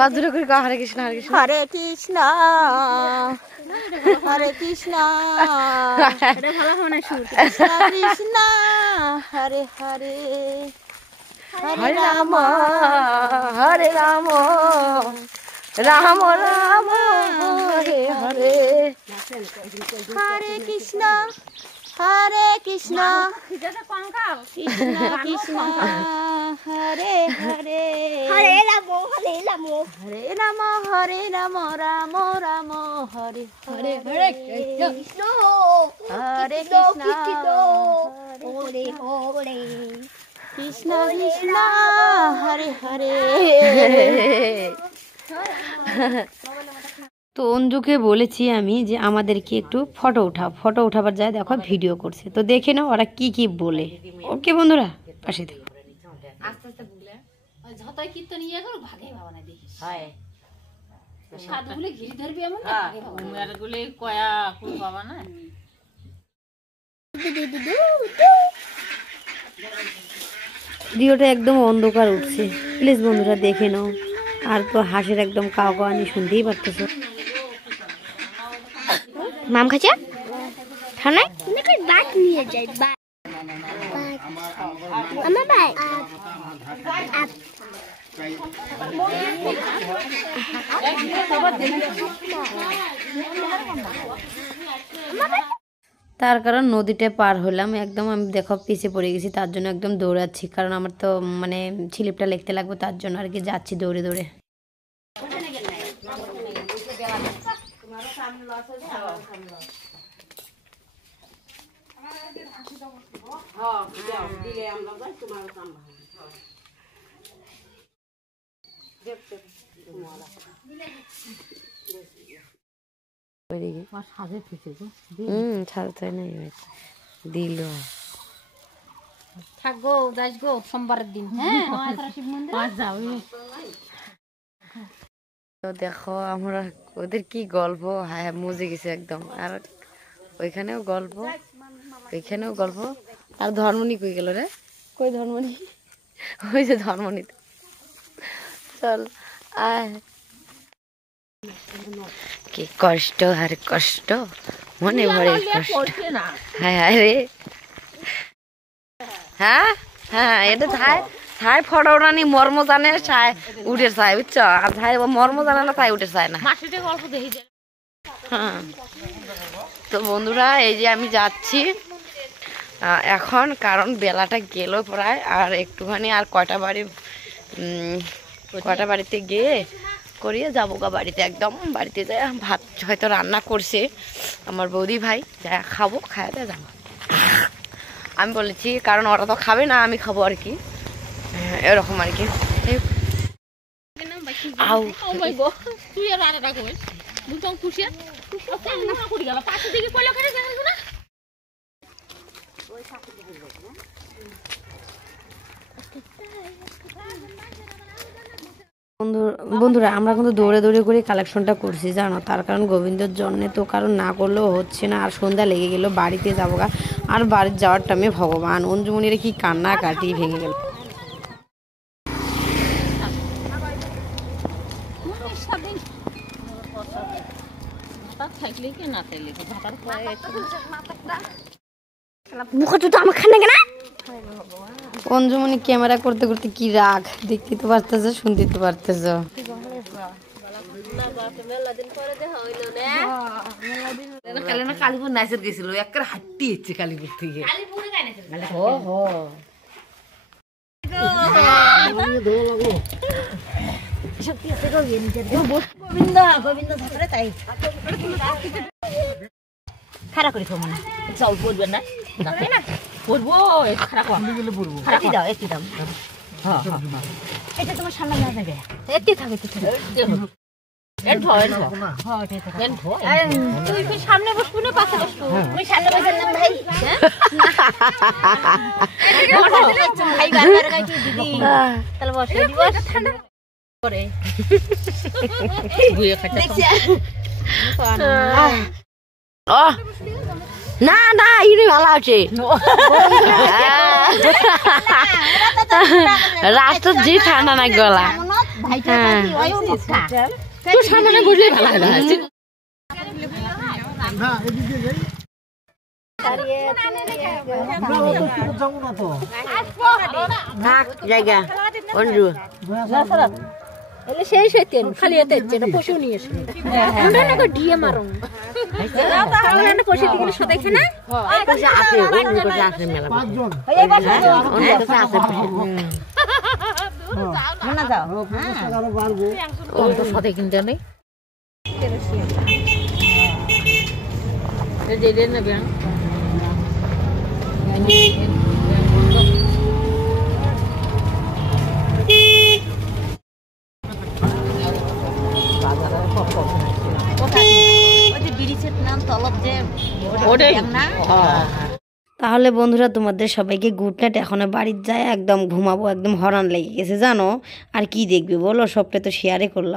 কাজুরে করে হরে কৃষ্ণ হরে কৃষ্ণ হরে কৃষ্ণ হরে কৃষ্ণ কৃষ্ণ হরে হরে হরে রাম হরে রাম রাম রাম হরে হরে হরে কৃষ্ণ কৃষ্ণ কৃষ্ণ হরে হরে হরে রাম হরে রাম হরে রাম হরে রাম রাম রাম হরে হরে হরে কৃষ্ণ হরে কৃষ্ণ হরে হরে কৃষ্ণ কৃষ্ণ হরে হরে। তো অঞ্জুকে বলেছি আমি যে আমাদেরকে একটু ফটো উঠাবার যায়, দেখো ভিডিও করছে, তো দেখে নাও ওরা কি কি বলে। ওকে বন্ধুরা পাশে দেখো। আস্তে আস্তে বলে যতই কীর্তন ইয়ে করো ভাগে ভাবা না দেখি হয় সাতগুলো ঘিরে ধরবি এমন গুলি কয়া কুল বাবা না। ভিডিওটা একদম অন্ধকার উঠছে, প্লিজ বন্ধুরা দেখে নাও। আর তো হাঁসের একদম কাউ কাওয়ানি শুনতেই পারতেছো। মাম খাচ্ছে ঠান্ডায় বাট নিয়ে যাই আমার ভাই তার কারণ নদীটা পার হলাম একদম, আমি দেখো পিছিয়ে পড়ে গেছি, তার জন্য একদম দৌড়াচ্ছি, কারণ আমার তো মানে স্লিপটা লিখতে লাগবে, তার জন্য আর কি যাচ্ছি দৌড়ে দৌড়ে। দিল থাকবো যাস গো সোমবারের দিন। হ্যাঁ তো দেখো আমরা ওদের কি গল্প, হ্যাঁ মজে গেছে একদম। আর ওইখানেও গল্প, ওইখানেও গল্প। আর ধর্মনি কই গেল রে? কই ধর্মনি? ওই যে ধর্মনি। চল আয়। কি কষ্ট আর কষ্ট, মনে ভরে কষ্ট। হ্যাঁ হ্যাঁ রে, হ্যাঁ হ্যাঁ এটা থাই থাই ফটো ওঠানি মর্ম জানে ছায় উঠে চায়, বুঝছো? আর থাই মর্ম জানে না তাই উঠে চায় না। হ্যাঁ তো বন্ধুরা এই যে আমি যাচ্ছি এখন, কারণ বেলাটা গেল প্রায়, আর একটুখানি আর কয়টা বাড়িতে গিয়ে করিয়ে যাবো গা বাড়িতে। একদম বাড়িতে যাই ভাত হয়তো রান্না করছে আমার বৌদি ভাই, যা খাবো খাইতে যাবো আমি বলেছি, কারণ ওরা তো খাবে না, আমি খাবো আর কি, এরকম আর কি। বন্ধুরা আমরা কিন্তু দৌড়ে দৌড়ে করে কালেকশনটা করছি জানো, তার কারণ গোবিন্দর জন্য, তো কারণ না করলেও হচ্ছে না। আর সন্ধ্যা লেগে গেল, বাড়িতে যাবো গা। আর বাড়ির যাওয়ার টাইমে ভগবান অঞ্জুমনির কি কান্না কাটি ভেঙে গেল। অঞ্জুমনি ক্যামেরা করতে করতে কি রাগ, দেখতে তো পারতেছো, শুনতে তো পারতেছো। কালীপুর নাচের গেছিল, একটা হাঁটতে ইচ্ছে কালীপুর থেকে। খারাপ করে খাবো না, চাউল পড়বেন না পড়বো, এটা তোমার সামনে না থাকে, একটি থাকে তুই সামনে বসবো না পাশে বসবো? তুমি সামনে বসে নাম ভাই, ভাই দিদি তাহলে বসে দিবস ঠান্ডা করে না না ইনি ভালো আছে রাস্তার যে ঠান্ডা না গলা তো সামনে বসলে ভালো হয় না জায়গা বন্ধু সেই সেতেন খালি এতে যেটা পশু নিয়ে এসে আমরা না ডিএ মারো আমরা না পশু দিকে সাথে খানা আছে অন্য কাছে আছে মেলা অন্য কাছে আছে না যাও ও তো সাথে কিনতে নেই দে দে না বিয়ান তাহলে বন্ধুরা তোমাদের সবাইকে গুড নাইট। এখন বাড়ির যায় একদম ঘুমাবো, একদম হরান লেগে গেছে জানো। আর কি দেখবে বলো, সবটা তো শেয়ারে করলাম।